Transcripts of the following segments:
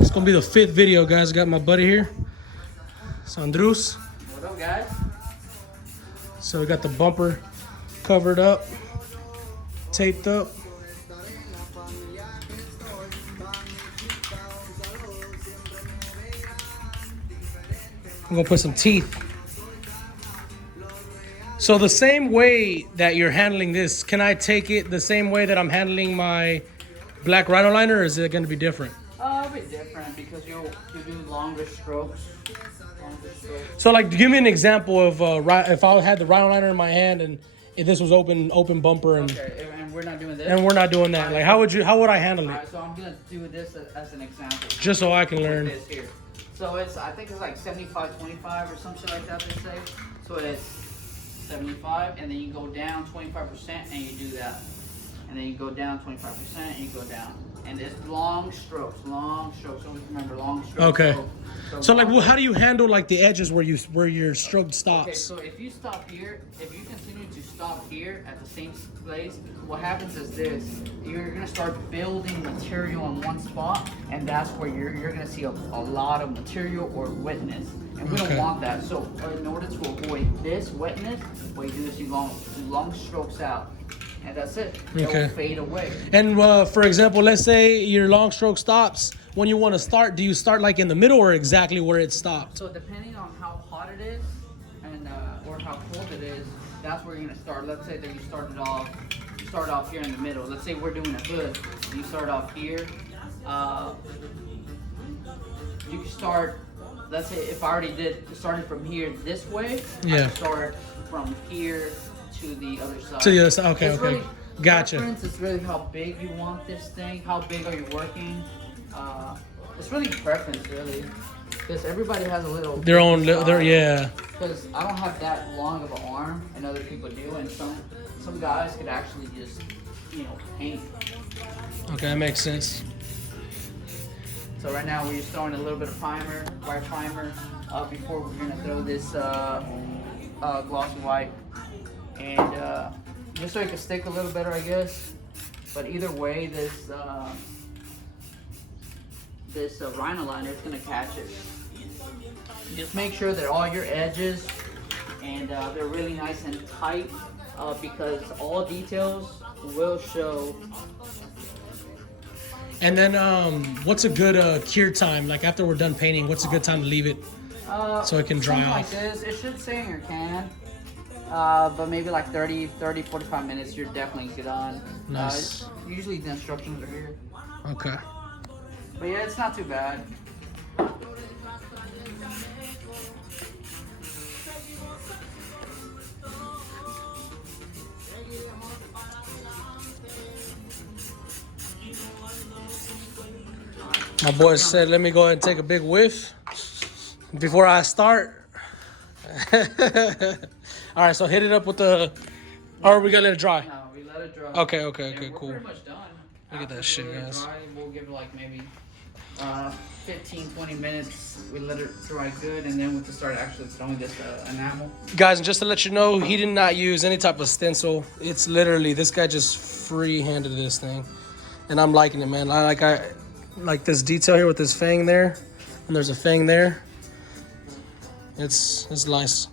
It's gonna be the 5th video, guys. Got my buddy here, Sandrus. What up, guys? So we got the bumper covered up, taped up. I'm gonna put some teeth. So the same way that you're handling this, can I take it the same way that I'm handling my black rhino liner, or is it gonna be different? A bit different because you do longer strokes. So like, give me an example of if I had the rhino liner in my hand and if this was open bumper and Okay, and we're not doing this. and we're not doing that. Like, how would I handle it? Alright, so I'm gonna do this as an example. Just so I can learn. This here. So I think it's like 75-25 or some shit like that they say. So it's 75, and then you go down 25%, and you do that, and then you go down 25%, and you go down, and it's long strokes. Always remember long strokes. Okay. So like, well, how do you handle like the edges where your stroke stops? Okay, so if you stop here, if you continue to stop here at the same place, what happens is this: you're gonna start building material in one spot, and that's where you're gonna see a lot of material or wetness, and we don't want that. So in order to avoid this wetness, what you do is you long strokes out, and that's it. It will fade away. And for example, let's say your long stroke stops. When you want to start, do you start like in the middle or exactly where it stopped? So depending on how hot it is and or how cold it is, that's where you're gonna start. Let's say that you start off here in the middle. Let's say we're doing a hood. You start off here. You can start. Let's say if I already started from here this way. Yeah. I can start from here to the other side. To the other side. Okay. It's Okay. really, Gotcha. preference is really how big you want this thing. How big are you working? It's really preference, really, because everybody has a little Their own. Yeah. Because I don't have that long of an arm, and other people do, and some guys could actually just, paint. Okay, that makes sense. So right now we're just throwing a little bit of primer, white primer, before we're gonna throw this glossy white, and just so it can stick a little better, I guess. But either way, this rhino liner is gonna catch it. Just make sure that all your edges and they're really nice and tight, because all details will show. And then what's a good cure time? Like after we're done painting, what's a good time to leave it so it can dry Something off? like this. It should say in your can, but maybe like 30-45 minutes, you're definitely done. Nice. Usually the instructions are here. Okay. But yeah, it's not too bad. My boy said, let me go ahead and take a big whiff before I start. All right, so hit it up with the, or we gotta let it dry? No, we let it dry. Okay, And cool. we're pretty much done. Look at that shit, guys. Dry, we'll give it like maybe 15-20 minutes. We let it dry good, and then we can start actually throwing this enamel. Guys, and just to let you know, he did not use any type of stencil. It's literally, this guy just free-handed this thing. And I'm liking it, man. I like this detail here with this fang there. And there's a fang there. It's nice.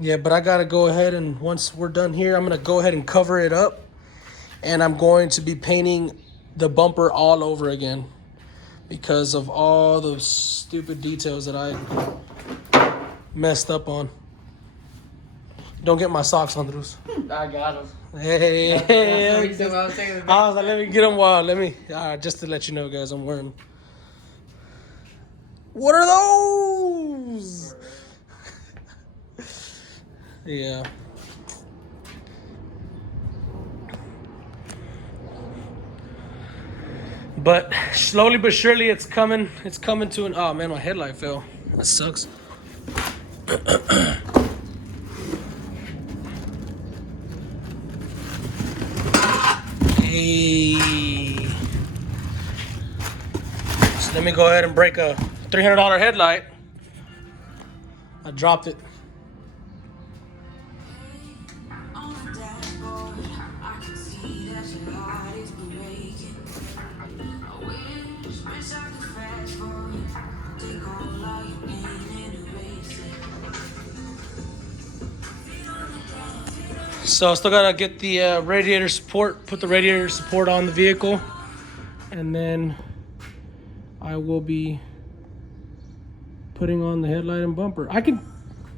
Yeah, but I gotta go ahead and once we're done here, I'm gonna go ahead and cover it up. And I'm going to be painting the bumper all over again because of all the stupid details that I messed up on. Don't get my socks on those. I got them. Hey, That's the reason why I was taking the I was like, let me get them while, just to let you know, guys, I'm wearing. What are those? Yeah. But slowly but surely it's coming to an, oh man, my headlight fell. That sucks. Hey. So let me go ahead and break a $300 headlight. I dropped it. So I still gotta get the radiator support, put the radiator support on the vehicle, and then I will be putting on the headlight and bumper. I can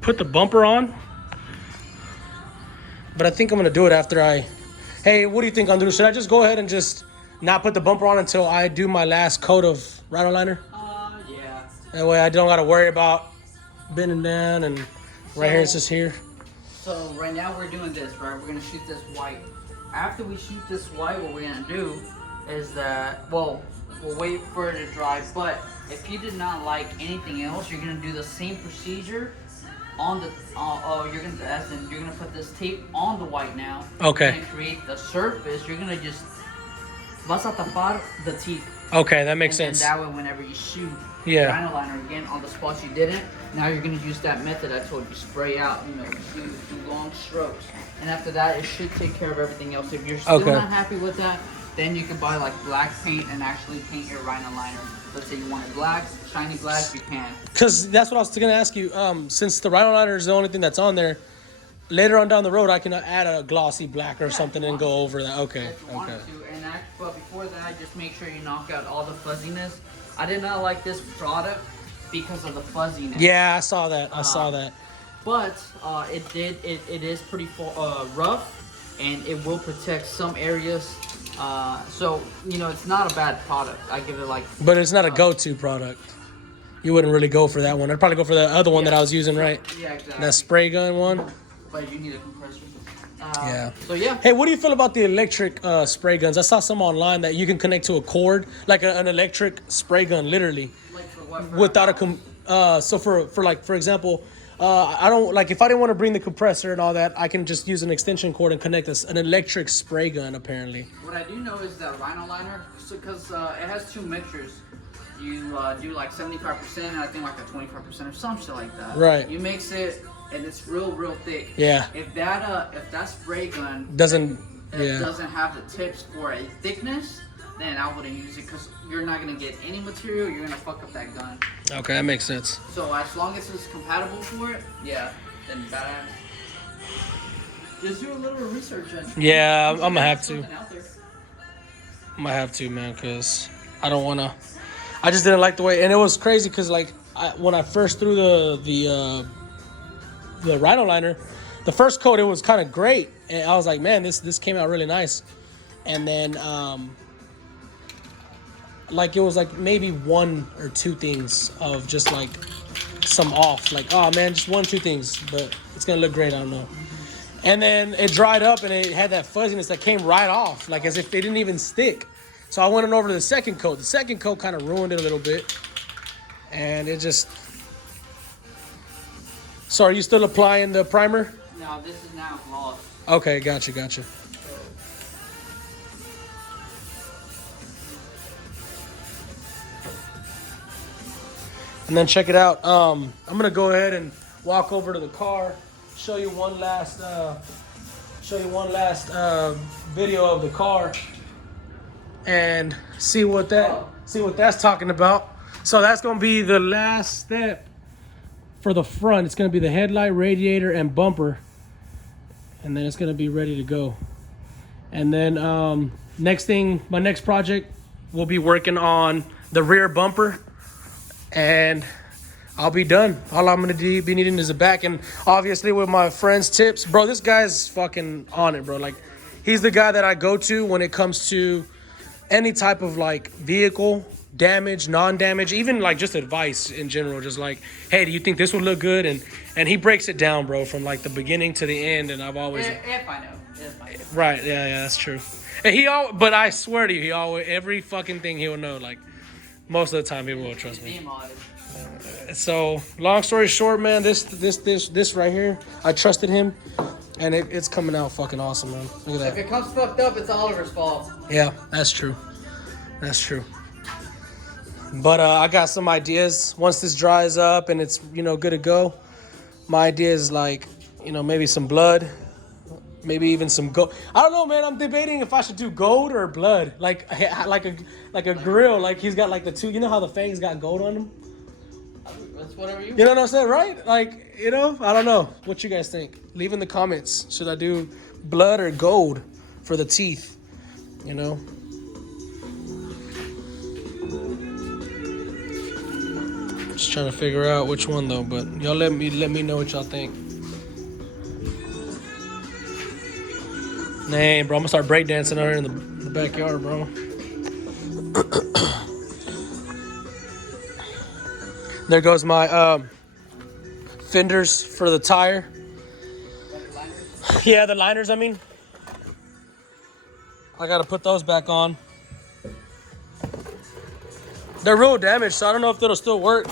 put the bumper on, but I think I'm gonna do it after I... Hey, what do you think, Andrew? Should I just go ahead and just not put the bumper on until I do my last coat of rhino liner? Yeah. That way I don't gotta worry about bending down, and right here it's just here. So right now we're doing this, right? We're gonna shoot this white. After we shoot this white, what we're gonna do is that, well, we'll wait for it to dry, but if you did not like anything else, you're gonna do the same procedure on the, you're gonna put this tape on the white now. Okay. You're gonna create the surface, you're gonna just, vas a tapar the teeth. Okay, that makes sense. And that way, whenever you shoot Yeah. rhino liner again on the spots you didn't, now you're gonna use that method I told you. Spray out, do long strokes, and after that, it should take care of everything else. If you're still not happy with that, then you can buy like black paint and actually paint your rhino liner. Let's say you want it black, shiny black, you can. Because that's what I was gonna ask you. Since the rhino liner is the only thing that's on there, later on down the road, I can add a glossy black or something and go over that. Okay. Okay. But before that, just make sure you knock out all the fuzziness. I did not like this product because of the fuzziness. Yeah, I saw that. I saw that. But it is pretty rough, and it will protect some areas. So it's not a bad product. I give it like. But it's not a go-to product. You wouldn't really go for that one. I'd probably go for the other one that I was using, right? Yeah, exactly. That spray gun one. But you need a compressor. Yeah. So yeah. Hey, what do you feel about the electric spray guns? I saw some online that you can connect to a cord, like an electric spray gun, literally, Like for what? without a so for example, I don't like if I didn't want to bring the compressor and all that, I can just use an extension cord and connect an electric spray gun. Apparently. What I do know is that rhino liner, because it has two mixtures. You do like 75% and I think like a 25% or some shit like that. Right. You mix it and it's real thick. Yeah. If that spray gun Doesn't have the tips for a thickness, then I wouldn't use it because you're not gonna get any material. You're gonna fuck up that gun. Okay, that makes sense. So as long as it's compatible for it, yeah, then badass. Just do a little research. Yeah, I'm gonna have to. I'm gonna have to, man, because I don't wanna. I just didn't like the way, and it was crazy because like when I first threw the rhino liner, the first coat it was kind of great, and I was like, man, this came out really nice, and then like it was like maybe one or two things of just like some off, like oh man, just one or two things, but it's gonna look great. I don't know. And then it dried up and it had that fuzziness that came right off, like as if it didn't even stick. So I went over to the second coat. The second coat kind of ruined it a little bit. And it just... So are you still applying the primer? No, this is now gloss. Okay, gotcha. And then check it out. I'm going to go ahead and walk over to the car, show you one last video of the car. And see what that's talking about. So that's gonna be the last step for the front. It's gonna be the headlight, radiator, and bumper, and then it's gonna be ready to go. And then my next project, we'll be working on the rear bumper, and I'll be done. All I'm gonna be needing is the back, and obviously with my friend's tips, bro. This guy's fucking on it, bro. Like, he's the guy that I go to when it comes to any type of like vehicle damage, non-damage, even like just advice in general. Just like, hey, do you think this would look good? And he breaks it down, bro, from like the beginning to the end. And I've always if I know. Right, yeah, that's true. And but I swear to you, every fucking thing he'll know. Like most of the time, he will trust me. So long story short, man, this right here, I trusted him. And it's coming out fucking awesome, man. Look at that. If it comes fucked up, it's Oliver's fault. Yeah, that's true. But I got some ideas. Once this dries up and it's, good to go, my idea is like, maybe some blood, Maybe even some gold. I don't know, man. I'm debating if I should do gold or blood. Like a grill. Like he's got like the two. You know how the fangs got gold on them? That's whatever you You know what I'm saying, right? Like, you know, I don't know. What you guys think? Leave in the comments. Should I do blood or gold for the teeth? You know? Just trying to figure out which one though, but y'all let me know what y'all think. Nah, bro, I'm gonna start breakdancing out here in the backyard, bro. There goes my fenders for the tire. Yeah, the liners, I mean. I gotta put those back on. They're real damaged, so I don't know if it'll still work.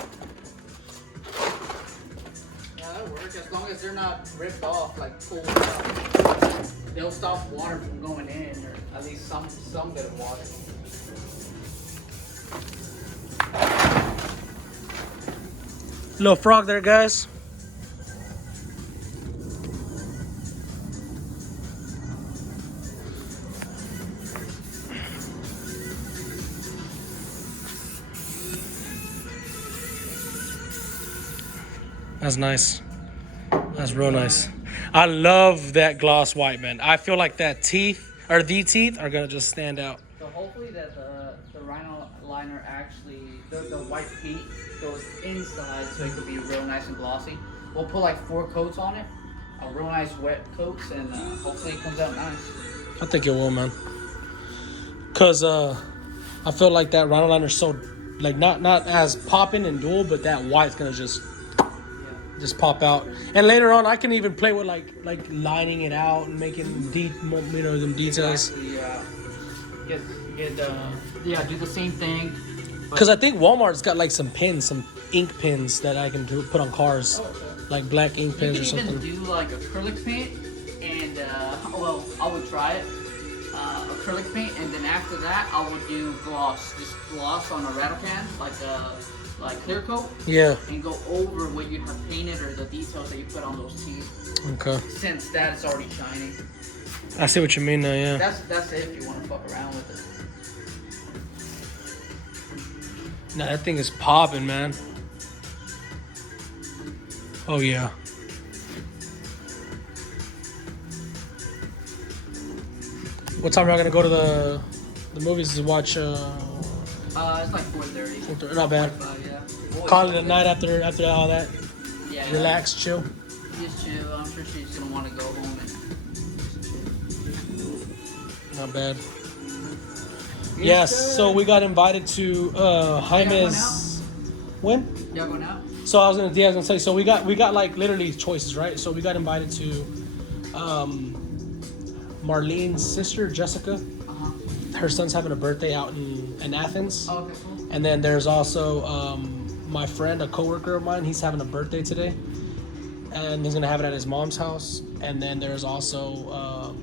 Yeah, that'll work as long as they're not ripped off, like pulled out. They'll stop water from going in, or at least some bit of water. Little frog there, guys. That's nice. That's real nice. I love that gloss white, man. I feel like the teeth are gonna just stand out. So hopefully that the rhino liner actually, the white paint goes inside so it could be real nice and glossy. We'll put like 4 coats on it, a real nice wet coats, and hopefully it comes out nice. I think it will, man. Cause I feel like that rhino liner's so like not as popping and dual, but that white's gonna just pop out. And later on, I can even play with like lining it out and making them details. Exactly. Do the same thing. Because I think Walmart's got like some pins, some ink pins that I can put on cars, like black ink pins or something. You can even do like acrylic paint, and I would try it. Acrylic paint, and then after that, I would do gloss, just gloss on a rattle can, like clear coat. Yeah. And go over what you have painted or the details that you put on those teeth. Okay. Since that is already shining. I see what you mean now. Yeah. That's it if you want to fuck around with it. Nah, that thing is popping, man. Oh yeah. What time are y'all gonna go to the movies to watch? It's like 4:30. Not bad. Yeah. Call it a night after all that. Yeah. Relax, chill. Just chill. I'm sure she's gonna want to go home and. Not bad. Yes. So we got invited to Jaime's. When? Y'all going out? So I was gonna say. So we got like literally choices, right? So we got invited to Marlene's sister, Jessica. Her son's having a birthday out in Athens. Oh, okay, cool. And then there's also my friend, a coworker of mine. He's having a birthday today, and he's gonna have it at his mom's house. And then there's also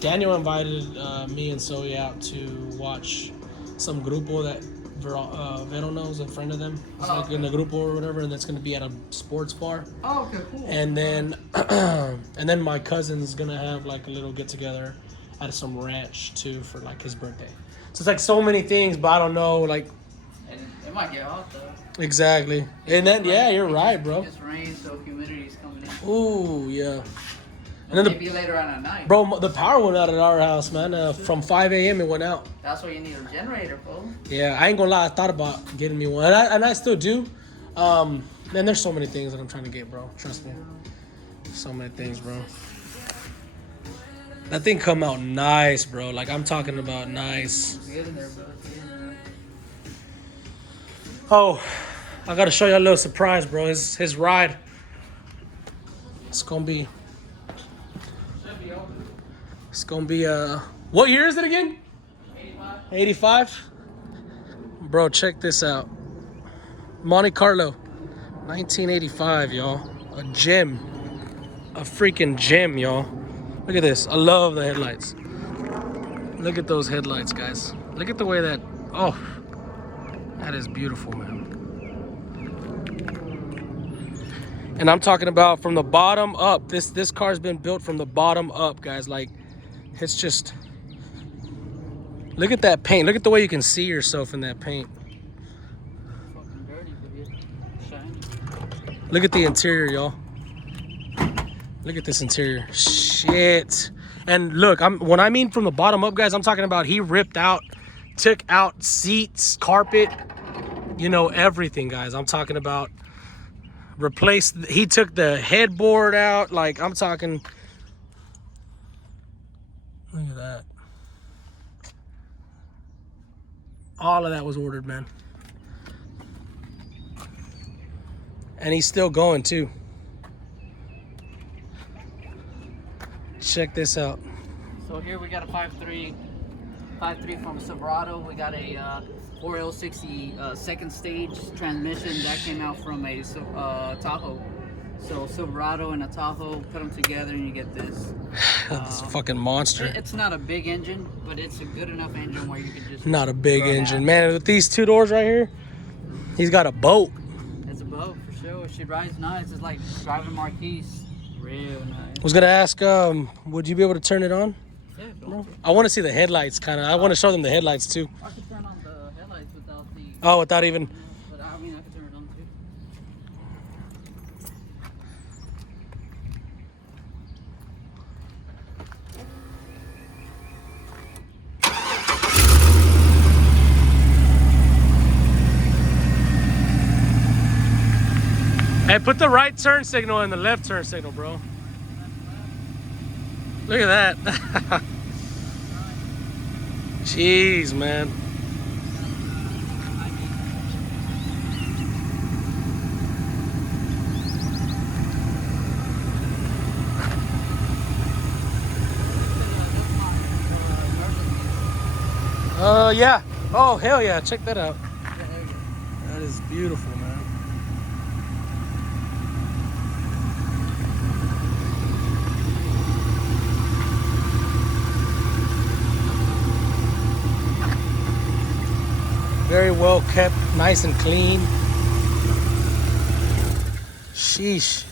Daniel invited me and Zoe out to watch some grupo that Vero knows, a friend of them. It's like in the grupo or whatever, and that's gonna be at a sports bar. Oh, okay, cool. And then my cousin's gonna have like a little get together at some ranch too for like his birthday. So it's like so many things, but I don't know like. And it might get hot though. Exactly. And then you're right, bro. It's rain, so humidity's coming in. Ooh, yeah. And then maybe later on at night. Bro, the power went out at our house, man. From 5 a.m. it went out. That's why you need a generator, bro. Yeah, I ain't gonna lie. I thought about getting me one, and I still do. Man, there's so many things that I'm trying to get, bro. Trust me. So many things, bro. That thing come out nice, bro. Like, I'm talking about nice. It's getting there, bro. It's getting there. Oh, I gotta show you a little surprise, bro. His ride. It's gonna be... It's gonna be what year is it again? 85. 85? Bro, check this out. Monte Carlo, 1985, y'all. A gem. A freaking gem, y'all. Look at this. I love the headlights. Look at those headlights, guys. Look at the way that... Oh, that is beautiful, man. And I'm talking about from the bottom up. This car's been built from the bottom up, guys. Like, it's just, look at that paint. Look at the way you can see yourself in that paint. Fucking dirty, but shiny. Look at the interior, y'all. Look at this interior. Shit. And look, when I mean from the bottom up, guys, I'm talking about he ripped out, took out seats, carpet, you know, everything, guys. I'm talking about he took the headboard out. Like, I'm talking, look at that. All of that was ordered, man. And he's still going too. Check this out. So here we got a 5.3 from Silverado. We got a 4L60 second stage transmission that came out from a Tahoe. So Silverado and a Tahoe, put them together and you get this. That's a fucking monster. It's not a big engine, but it's a good enough engine where you can just... Not a big engine. Man, with these two doors right here, he's got a boat. It's a boat for sure. She rides nice. It's like driving a Marquise. Real nice. I was gonna ask, would you be able to turn it on? Yeah, bro. I want to see the headlights, kind of. I want to show them the headlights too. I could turn on the headlights without the... Oh, without even... But I mean, I could turn it on too. Hey, put the right turn signal and the left turn signal, bro. Look at that. Jeez, man. Yeah. Oh, hell yeah. Check that out. That is beautiful, man. Very well kept, nice and clean. Sheesh.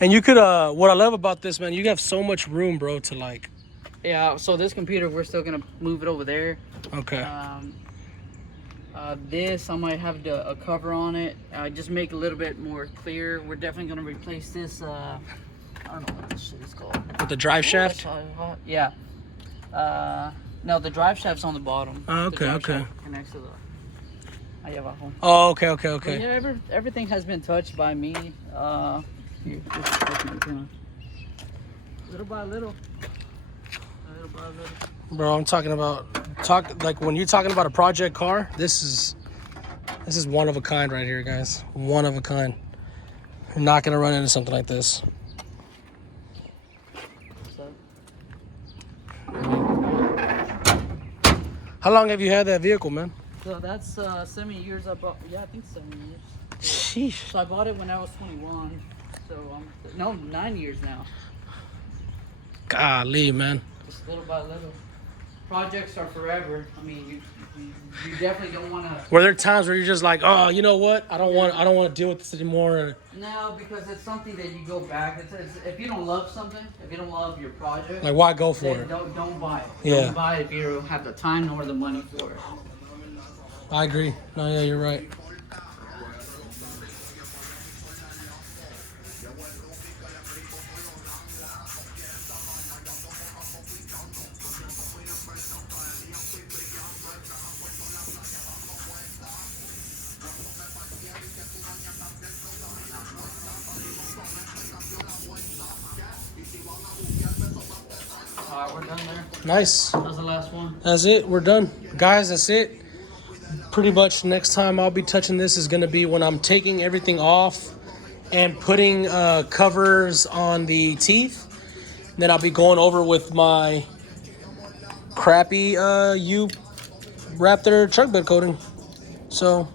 And you could, what I love about this, man, you have so much room, bro, to like. Yeah, so this computer, we're still gonna move it over there. Okay. This, I might have a cover on it. Just make it a little bit more clear. We're definitely gonna replace this, I don't know what this shit is called. With the drive shaft? Yeah. No, the drive shaft's on the bottom. Oh, okay, okay. Connects to the... Oh, okay, okay, okay. But yeah, everything has been touched by me. Here, little by little. Little by little. Bro, I'm talking about like when you're talking about a project car, this is one of a kind right here, guys. One of a kind. You're not gonna run into something like this. How long have you had that vehicle, man? So that's 7 years. I think 7 years. Sheesh. So I bought it when I was 21. So no, 9 years now. Golly, man. Just little by little. Projects are forever. I mean, you definitely don't want to. Were there times where you're just like, oh, you know what? I don't want to deal with this anymore. No, because it's something that you go back. It's if you don't love something, if you don't love your project, like, why go for it? Don't buy it. Yeah. Don't buy it if you don't have the time nor the money for it. I agree. No, yeah, you're right. Alright, we're done there. Nice. That was the last one. That's it. We're done. Guys, that's it. Pretty much next time I'll be touching this is going to be when I'm taking everything off and putting covers on the teeth. Then I'll be going over with my crappy U Raptor truck bed coating. So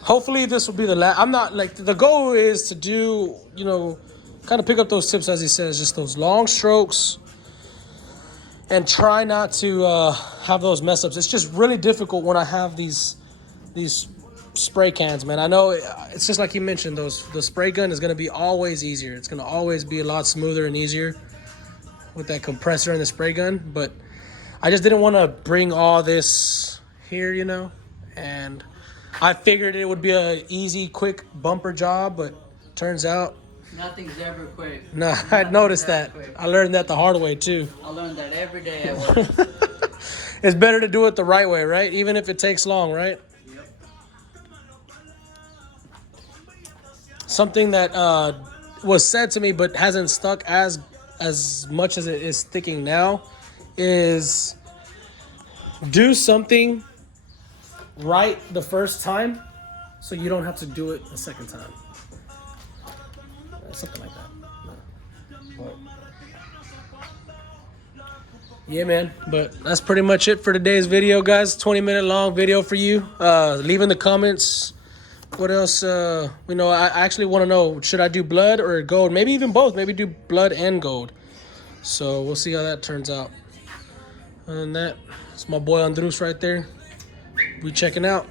hopefully this will be the last. I'm not like, the goal is to do, you know, kind of pick up those tips as he says, just those long strokes and try not to have those mess ups. It's just really difficult when I have these spray cans, man. I know it's just like you mentioned, the spray gun is going to be always easier. It's going to always be a lot smoother and easier with that compressor and the spray gun, but I just didn't want to bring all this here, you know, and I figured it would be a easy, quick bumper job, but turns out nothing's ever quick. no, I noticed that. Quick. I learned that the hard way too. I learned that every day at work. It's better to do it the right way, right? Even if it takes long, right? Yep. Something that was said to me but hasn't stuck as much as it is sticking now is do something right the first time so you don't have to do it the second time. Something like that. But yeah, man. But that's pretty much it for today's video, guys. 20-minute long video for you. Leave in the comments what else. I actually want to know, should I do blood or gold? Maybe even both. Maybe do blood and gold. So we'll see how that turns out. Other than that, it's my boy Andrus right there. We checking out.